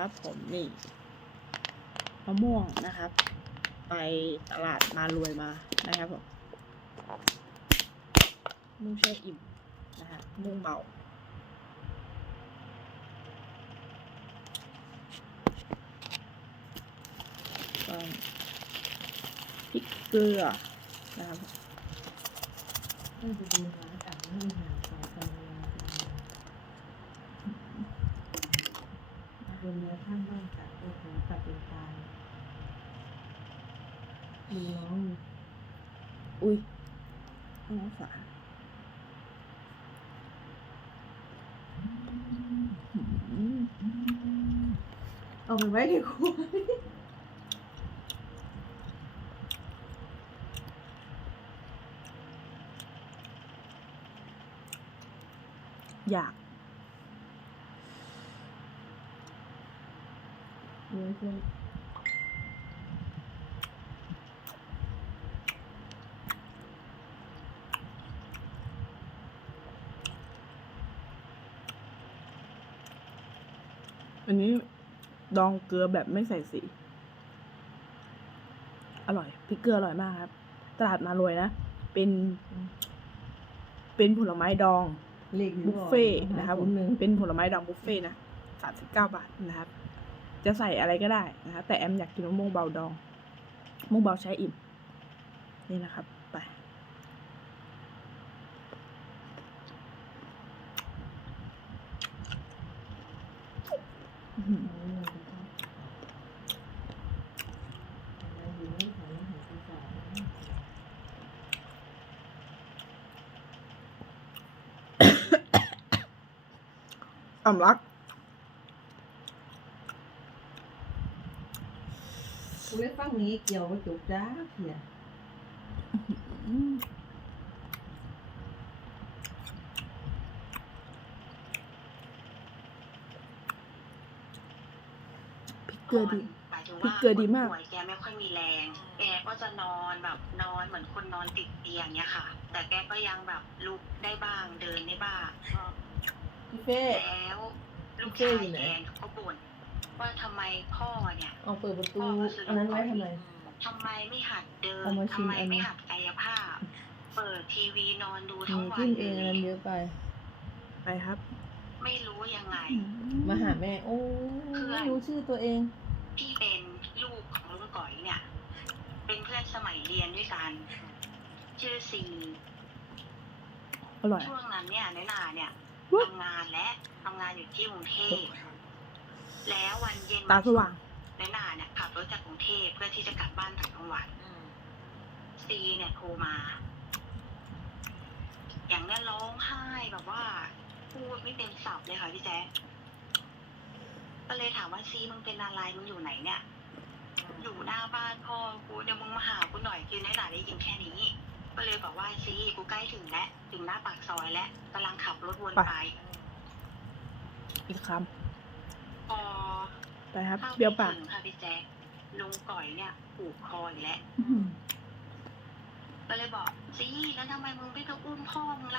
นะครับ ผมนี่มะม่วงนะครับ ไปตลาดมารวยมานะครับผมมุ่งแช่อิ่มนะครับมุ่งเบาพริกเกลือนะครับ น่าจะดูร้านต่างไม่ห่างต่อกันเลย บนเนื้อข้างบ้านตัดโอ้โหตัดเป็นตาดูน้องอุ้ยน้องฝาเอาไปไว้ในครัวอยาก เนื้อเส้นอันนี้ดองเกลือแบบไม่ใส่สี อร่อยพริกเกลืออร่อยมากครับ ตลาดมารวยนะ เป็น เป็นผลไม้ดองเล็กบุฟเฟ่ต์นะครับผมหนึ่งเป็นผลไม้ดองบุฟเฟ่ต์นะสามสิบเก้าบาทนะครับ จะใส่อะไรก็ได้นะครับแต่แอมอยากกินมะม่วงเบาดองมะม่วงเบาใช้อิ่มนี่นะครับไปอื้อหือสำลัก กูได้ฟังนี้เกี่ยวกับจุกจ้าเพียอืมพริกเกลือดี หมายถึงพริว่ากเกลือดีมาก คนป่วยแกไม่ค่อยมีแรงแกก็จะนอนแบบนอนเหมือนคนนอนติดเตียงเนี้ยค่ะ แต่แกก็ยังแบบลุกได้บ้างเดินได้บ้างพี่เฟ่แล้วลูกเจ๊ชายอยู่ไหนแกก็บ่น ว่าทำไมพ่อเนี่ยเอาเปิดประตูอันนั้นไว้ทำไมทำไมไม่หัดเดินเอามาชิมทำไมอันนี้ไม่หัดกายภาพ เปิดทีวีนอนดูหทั้นูงวัจิ้นมเองอันนั้นเยอะไป ไปครับ ไม่รู้ยังไง มาหาแม่ โอ้ไม่รู้ชื่อตัวเองพี่เป็นลูกของลุงก๋อยเนี่ย เป็นเพื่อนสมัยเรียนด้วยกัน ชื่อซีอร่อยช่วงนั้นเนี่ยน้อยนาเนี่ยวุ้ยทำงานและทำงานอยู่ที่กรุงเทพ แล้ววันเย็นตาสว่างน้อยนาเนี่ยขับรถจากกรุงเทพเพื่อที่จะกลับบ้านต่างจังหวัดซีเนี่ยโทรมา อย่างนั้นร้องไห้แบบว่า พูดไม่เป็นสับเลยค่ะพี่แจ๊คก็เลยถามว่าซีมึงเป็นอะไรมึงอยู่ไหนเนี่ย อยู่หน้าบ้านพ่อกูเดี๋ยวมึงมาหากูหน่อยคือน้อยนาได้ยินแค่นี้ ก็เลยบอกว่าซีกูใกล้ถึงแล้วถึงหน้าปากซอยแล้วกำลังขับรถวนไปไปอีกคพอำ ไปครับเข้าเปรี้ยวไปปากถึงค่ะพี่แจ๊คลุงก่อยเนี่ยผูกคออีกแล้วอื้อหือก็เลยบอกซีแล้วทำไมมึงไม่ไปอุ้มพ่อมึงล่ะ